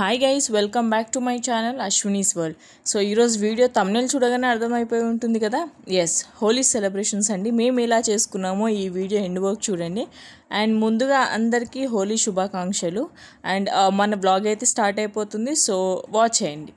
Hi guys, welcome back to my channel Ashwini's world. So ఈరోజు video thumbnail చూడగానే అర్థమైపోయి ఉంటుంది కదా. ఎస్, హోలీ సెలబ్రేషన్స్ అండి. మేము ఎలా చేసుకున్నామో ఈ వీడియో ఎండ్ వరకు చూడండి. అండ్ ముందుగా అందరికీ హోలీ శుభాకాంక్షలు. అండ్ మన బ్లాగ్ అయితే స్టార్ట్ అయిపోతుంది, సో వాచ్ చేయండి.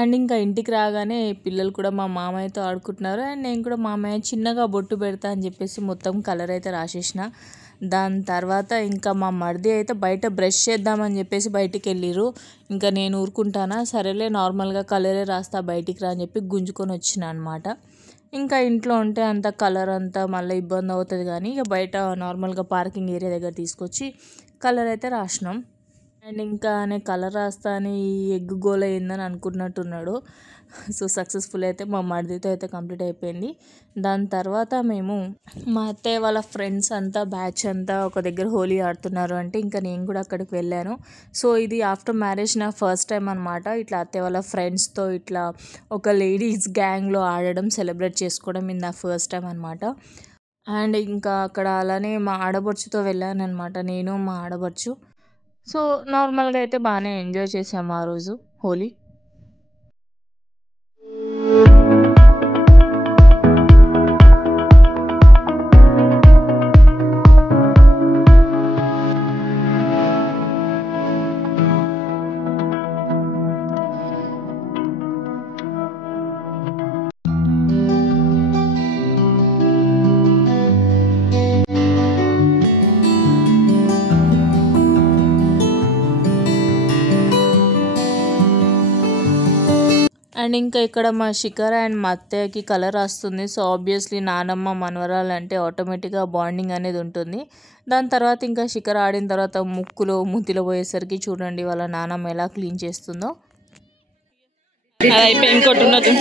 అండ్ ఇంకా ఇంటికి రాగానే పిల్లలు కూడా మా మామయ్యతో ఆడుకుంటున్నారు. అండ్ నేను కూడా మామయ్య చిన్నగా బొట్టు పెడతా అని చెప్పేసి మొత్తం కలర్ అయితే రాసేసిన. దాని తర్వాత ఇంకా మా మరిది అయితే బయట బ్రష్ చేద్దామని చెప్పేసి బయటికి వెళ్ళిరు. ఇంకా నేను ఊరుకుంటానా, సరేలే నార్మల్గా కలరే రాస్తా బయటికి రా అని చెప్పి గుంజుకొని వచ్చిన అనమాట. ఇంకా ఇంట్లో ఉంటే అంత కలర్ అంతా మళ్ళీ ఇబ్బంది అవుతుంది, కానీ ఇక బయట నార్మల్గా పార్కింగ్ ఏరియా దగ్గర తీసుకొచ్చి కలర్ అయితే రాసినాం. అండ్ ఇంకా నేను కలర్ రాస్తా అని ఎగ్ గోల అయిందని అనుకున్నట్టున్నాడు. సో సక్సెస్ఫుల్ అయితే మా మరిదితో అయితే కంప్లీట్ అయిపోయింది. దాని తర్వాత మేము మా అత్తయ్య వాళ్ళ ఫ్రెండ్స్ అంతా బ్యాచ్ అంతా ఒక దగ్గర హోలీ ఆడుతున్నారు అంటే ఇంకా నేను కూడా అక్కడికి వెళ్ళాను. సో ఇది ఆఫ్టర్ మ్యారేజ్ నా ఫస్ట్ టైం అనమాట. ఇట్లా అత్తయ్య వాళ్ళ ఫ్రెండ్స్తో ఇట్లా ఒక లేడీస్ గ్యాంగ్లో ఆడడం, సెలబ్రేట్ చేసుకోవడం ఇది నా ఫస్ట్ టైం అనమాట. అండ్ ఇంకా అక్కడ అలానే మా ఆడబడుచుతో వెళ్ళాను అనమాట, నేను మా ఆడబడుచు. సో నార్మల్గా అయితే బాగానే ఎంజాయ్ చేసాము ఆ రోజు హోలీ. అండ్ ఇంకా ఇక్కడ మా శిఖర అండ్ మా అత్తయ్యకి కలర్ వస్తుంది. సో ఆబ్వియస్లీ నానమ్మ మనవరాలు అంటే ఆటోమేటిక్గా బాండింగ్ అనేది ఉంటుంది. దాని తర్వాత ఇంకా శిఖర ఆడిన తర్వాత ముక్కులో మూతిలో పోయేసరికి చూడండి వాళ్ళ నానమ్మ ఎలా క్లీన్ చేస్తుందో. అది అయిపోయి ఇంకోటి ఉన్నది.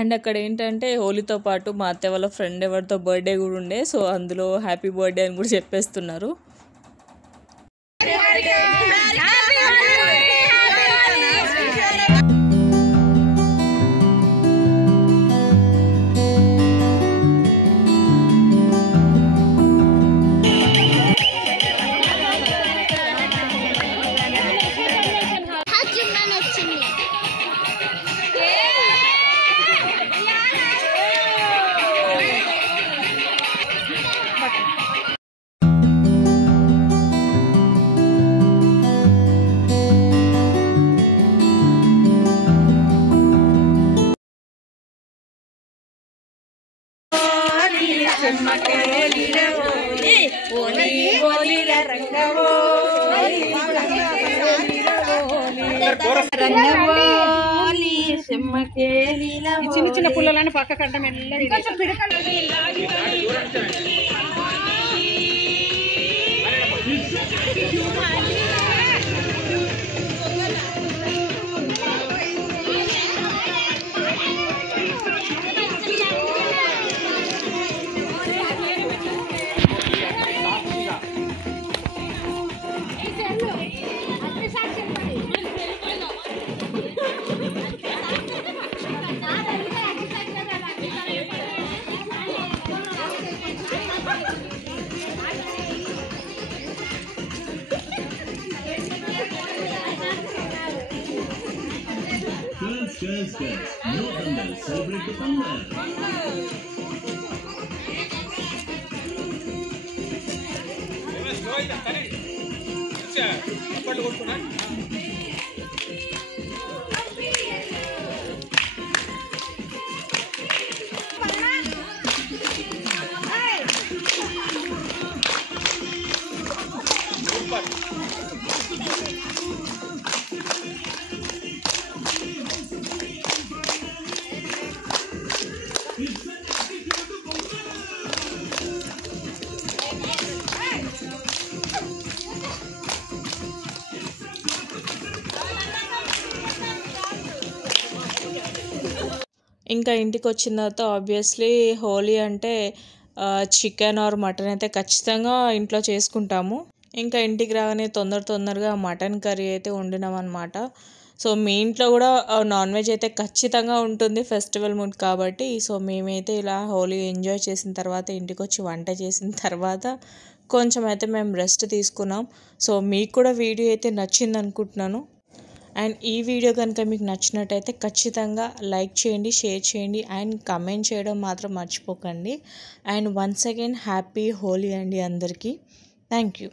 అండ్ అక్కడ ఏంటంటే హోలీతో పాటు మా అత్తయ్య వాళ్ళ ఫ్రెండ్ ఎవరితో బర్త్డే కూడా ఉండే. సో అందులో హ్యాపీ బర్త్డే అని కూడా చెప్పేస్తున్నారు. చిన్న చిన్న పుల్లలని పక్క కట్ట మెల్లగా Girls, no hunger, celebrate the hunger. ఇంకా ఇంటికి వచ్చిన తర్వాత ఆబ్వియస్లీ హోలీ అంటే చికెన్ ఆర్ మటన్ అయితే ఖచ్చితంగా ఇంట్లో చేసుకుంటాము. ఇంకా ఇంటికి రాగానే తొందరగా మటన్ కర్రీ అయితే వండినాం అనమాట. సో మీ ఇంట్లో కూడా నాన్ వెజ్ అయితే ఖచ్చితంగా ఉంటుంది ఫెస్టివల్ మూడ్ కాబట్టి. సో మేమైతే ఇలా హోలీ ఎంజాయ్ చేసిన తర్వాత ఇంటికి వచ్చి వంట చేసిన తర్వాత కొంచెం అయితే మేము రెస్ట్ తీసుకున్నాం. సో మీకు కూడా వీడియో అయితే నచ్చింది అనుకుంటున్నాను. అండ్ ఈ వీడియో కనుక మీకు నచ్చినట్టయితే ఖచ్చితంగా లైక్ చేయండి, షేర్ చేయండి అండ్ కమెంట్ చేయడం మాత్రం మర్చిపోకండి. And once again happy Holi అండి అందరికీ. Thank you.